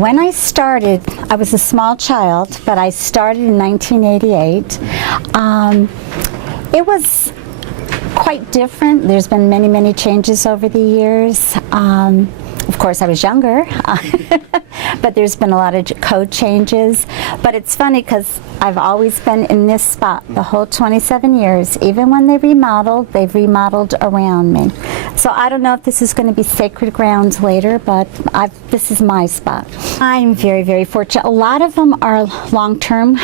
When I started, I was a small child, but I started in 1988. It was quite different. There's been many, many changes over the years. Of course, I was younger, but there's been a lot of code changes. But it's funny because I've always been in this spot the whole 27 years. Even when they've remodeled around me. So I don't know if this is going to be sacred grounds later, but this is my spot. I'm very, very fortunate. A lot of them are long-term.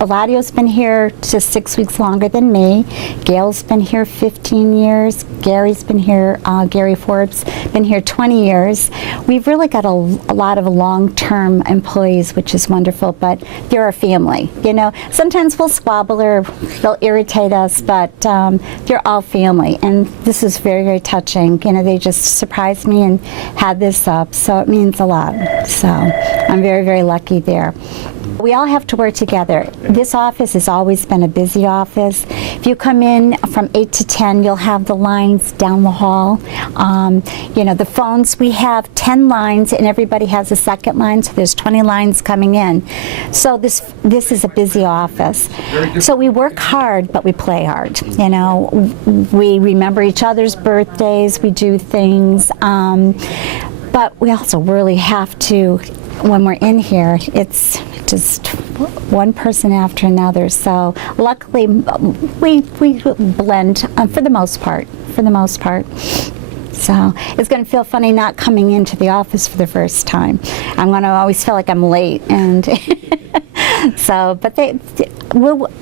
Eladio's been here just 6 weeks longer than me. Gail's been here 15 years. Gary's been here, Gary Forbes, been here 20 years. We've really got a lot of long-term employees, which is wonderful, but they're our family. You know, sometimes we'll squabble or they'll irritate us, but they're all family, and this is very, very touching. You know, they just surprised me and had this up, so it means a lot. So I'm very, very lucky there. We all have to work together. This office has always been a busy office. If you come in from 8 to 10, you'll have the lines down the hall. You know, the phones, we have 10 lines and everybody has a second line, so there's 20 lines coming in. So this is a busy office. So we work hard, but we play hard. You know, we remember each other's birthdays, we do things, but we also really have to, when we're in here, it's just one person after another. So luckily, we blend for the most part. So it's going to feel funny not coming into the office for the first time. I'm going to always feel like I'm late, and so. But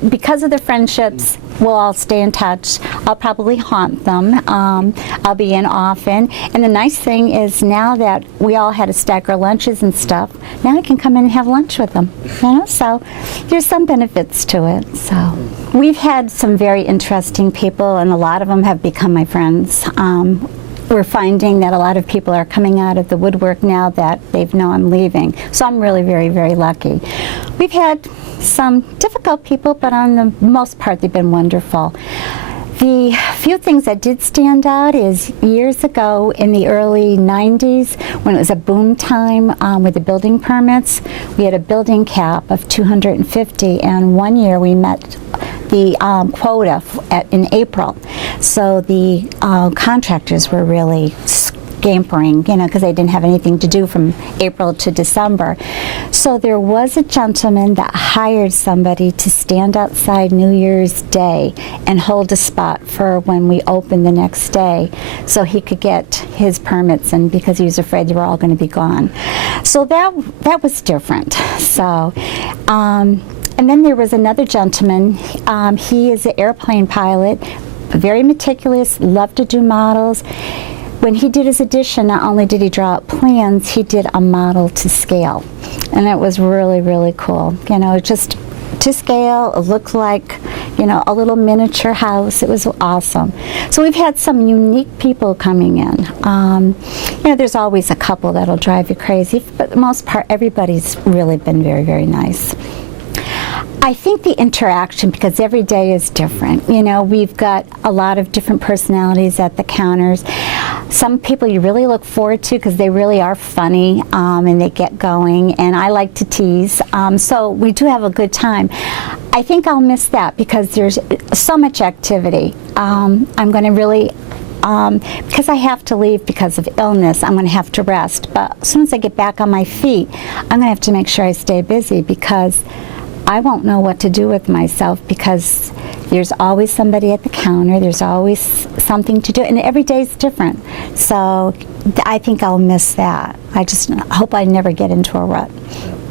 because of the friendships, we'll all stay in touch. I'll probably haunt them. I'll be in often. And the nice thing is now that we all had to stagger lunches and stuff, now I can come in and have lunch with them. You know, so there's some benefits to it. So we've had some very interesting people, and a lot of them have become my friends. We're finding that a lot of people are coming out of the woodwork now that they know I'm leaving. So I'm really very, very lucky. We've had some difficult people, but on the most part they've been wonderful. The few things that did stand out is years ago in the early 90s, when it was a boom time with the building permits, we had a building cap of 250, and one year we met the quota in April. So the contractors were really scampering, you know, because they didn't have anything to do from April to December. So there was a gentleman that hired somebody to stand outside New Year's Day and hold a spot for when we opened the next day, so he could get his permits, and because he was afraid they were all going to be gone. So that was different. So. And then there was another gentleman. He is an airplane pilot, very meticulous, loved to do models. When he did his addition, not only did he draw up plans, he did a model to scale. And it was really, really cool. You know, just to scale, it looked like, you know, a little miniature house. It was awesome. So we've had some unique people coming in. You know, there's always a couple that'll drive you crazy, but for the most part, everybody's really been very, very nice. I think the interaction, because every day is different. You know, we've got a lot of different personalities at the counters. Some people you really look forward to because they really are funny and they get going, and I like to tease. So we do have a good time. I think I'll miss that because there's so much activity. I'm going to really, because I have to leave because of illness, I'm going to have to rest. But as soon as I get back on my feet, I'm going to have to make sure I stay busy, because I won't know what to do with myself, because there's always somebody at the counter, there's always something to do, and every day is different. So I think I'll miss that. I just hope I never get into a rut.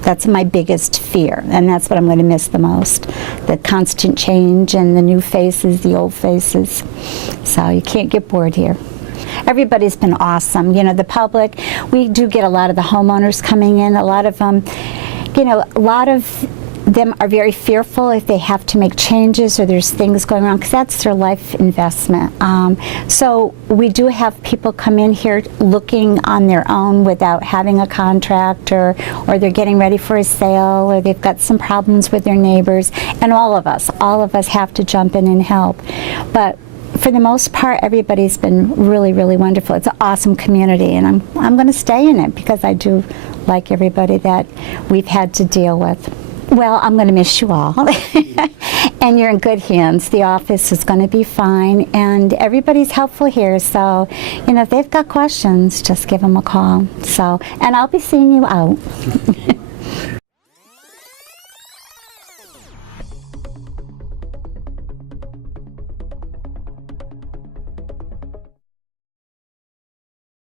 That's my biggest fear, and that's what I'm going to miss the most, the constant change and the new faces, the old faces. So you can't get bored here. Everybody's been awesome. You know, the public, we do get a lot of the homeowners coming in. A lot of them, you know, a lot of them are very fearful if they have to make changes or there's things going on, because that's their life investment. So we do have people come in here looking on their own without having a contract, or they're getting ready for a sale, or they've got some problems with their neighbors, and all of us have to jump in and help. But for the most part, everybody's been really, really wonderful. It's an awesome community, and I'm going to stay in it because I do like everybody that we've had to deal with. Well, I'm going to miss you all, and you're in good hands. The office is going to be fine, and everybody's helpful here. So, if they've got questions, just give them a call. So, and I'll be seeing you out.